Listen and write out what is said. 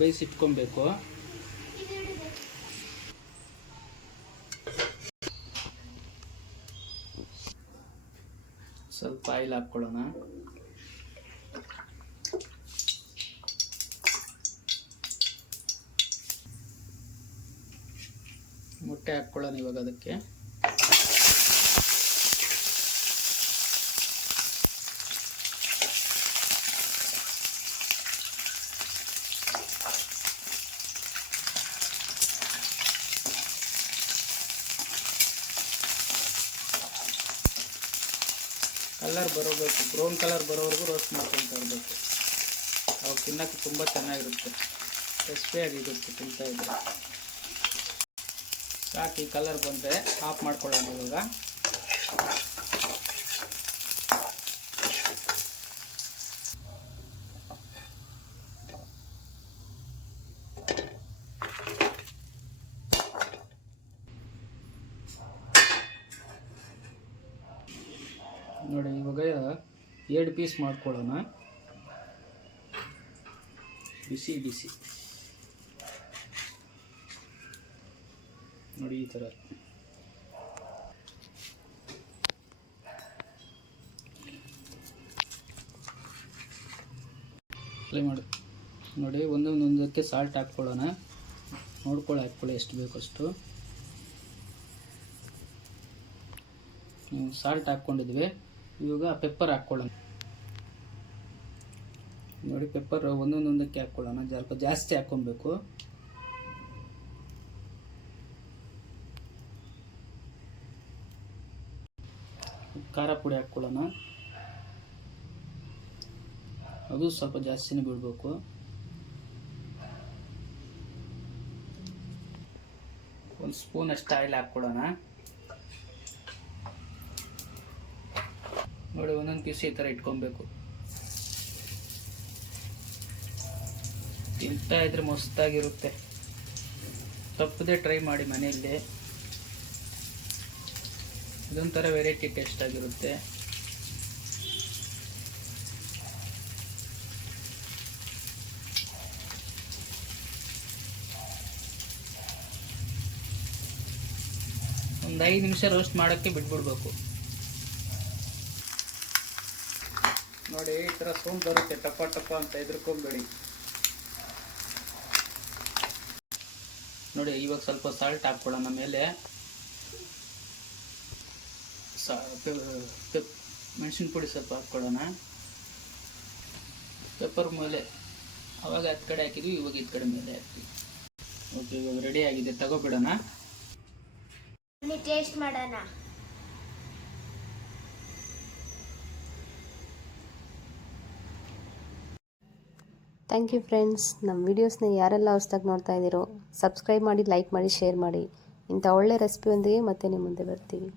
ಬೇಯಿಸಿಟ್ಕೊಬೇಕು. ಸ್ವಲ್ಪ ಆಯಿಲ್ ಹಾಕ್ಕೊಳ್ಳೋಣ. ಮೊಟ್ಟೆ ಹಾಕ್ಕೊಳ್ಳೋಣ ಇವಾಗ ಅದಕ್ಕೆ. ಕಲರ್ ಬರೋಬೇಕು, ಬ್ರೌನ್ ಕಲರ್ ಬರೋವರೆಗೂ ರೋಸ್ಟ್ ಮಾಡ್ಕೊತಾ ಇರಬೇಕು. ಅವು ತಿನ್ನೋಕ್ಕೆ ತುಂಬ ಚೆನ್ನಾಗಿರುತ್ತೆ, ಕ್ರಿಸ್ಪಿಯಾಗಿರುತ್ತೆ ತಿಂತಾ ಇದ್ರೆ. ಸಾಕು, ಈ ಕಲರ್ ಬಂದರೆ ಆಫ್ ಮಾಡ್ಕೊಳ್ಳೋಣ ಇವಾಗ. ನೋಡಿ ಇವಾಗ 2 ಪೀಸ್ ಮಾಡ್ಕೊಳ್ಳೋಣ, ಬಿಸಿ ಬಿಸಿ. ನೋಡಿ ಈ ಥರ ಫ್ರೈ ಮಾಡಿ. ನೋಡಿ ಒಂದೊಂದಕ್ಕೆ ಸಾಲ್ಟ್ ಹಾಕ್ಕೊಳ್ಳೋಣ, ಹಾಕ್ಕೊಳ್ಳಿ ಎಷ್ಟು ಬೇಕು ಅಷ್ಟು. ಸಾಲ್ಟ್ ಹಾಕ್ಕೊಂಡಿದ್ವಿ, ಇವಾಗ ಪೆಪ್ಪರ್ ಹಾಕ್ಕೊಳ್ಳೋಣ. ನೋಡಿ ಪೆಪ್ಪರ್ ಒಂದೊಂದಕ್ಕೆ ಹಾಕ್ಕೊಳ್ಳೋಣ, ಸ್ವಲ್ಪ ಜಾಸ್ತಿ ಹಾಕ್ಕೊಬೇಕು. ಖಾರ ಪುಡಿ ಹಾಕ್ಕೊಳ್ಳೋಣ, ಅದು ಸ್ವಲ್ಪ ಜಾಸ್ತಿನೇ ಬಿಡಬೇಕು. ಒಂದು ಸ್ಪೂನ್ ಅಷ್ಟು ಆಯಿಲ್ ಹಾಕ್ಕೊಳ್ಳೋಣ. ನೋಡಿ ಒಂದೊಂದು ಪೀಸ್ ಈ ಥರ ಇಟ್ಕೊಬೇಕು. ತಿಂತಾ ಇದ್ರೆ ಮಸ್ತಾಗಿರುತ್ತೆ. ತಪ್ಪದೆ ಟ್ರೈ ಮಾಡಿ ಮನೆಯಲ್ಲಿ, ಇದೊಂಥರ ವೆರೈಟಿ ಟೇಸ್ಟ್ ಆಗಿರುತ್ತೆ. ಒಂದು 5 ನಿಮಿಷ ರೋಸ್ಟ್ ಮಾಡೋಕ್ಕೆ ಬಿಟ್ಬಿಡ್ಬೇಕು. ನೋಡಿ ಈ ಥರ ಸೌಂಡ್ ಬರುತ್ತೆ, ಟಪ ಟಪ ಅಂತ, ಹೆದರ್ಕೊಂಬೇಡಿ. ನೋಡಿ ಇವಾಗ ಸ್ವಲ್ಪ ಸಾಲ್ಟ್ ಹಾಕ್ಕೊಳ್ಳೋಣ ಮೇಲೆ. ಮೆಣಸಿನ ಪುಡಿ ಸ್ವಲ್ಪ ಹಾಕ್ಕೊಳ್ಳೋಣ, ಪೆಪ್ಪರ್ ಮೇಲೆ. ಅವಾಗ ಹತ್ತು ಕಡೆ ಹಾಕಿದ್ವಿ, ಇವಾಗ ಈ ಕಡೆ ಮೇಲೆ ಹಾಕ್ತೀವಿ. ಓಕೆ, ಇವಾಗ ರೆಡಿ ಆಗಿದೆ, ತಗೋಬಿಡೋಣ. ಟೇಸ್ಟ್ ಮಾಡೋಣ. Thank you friends. ನಮ್ಮ ವೀಡಿಯೋಸ್ನ ಯಾರೆಲ್ಲ ಹೊಸ್ದಾಗಿ ನೋಡ್ತಾ ಇದ್ದೀರೋ ಸಬ್ಸ್ಕ್ರೈಬ್ ಮಾಡಿ, ಲೈಕ್ ಮಾಡಿ, ಶೇರ್ ಮಾಡಿ. ಇಂಥ ಒಳ್ಳೆ ರೆಸಿಪಿಯೊಂದಿಗೆ ಮತ್ತೆ ನಿಮ್ಮ ಮುಂದೆ ಬರ್ತೀವಿ.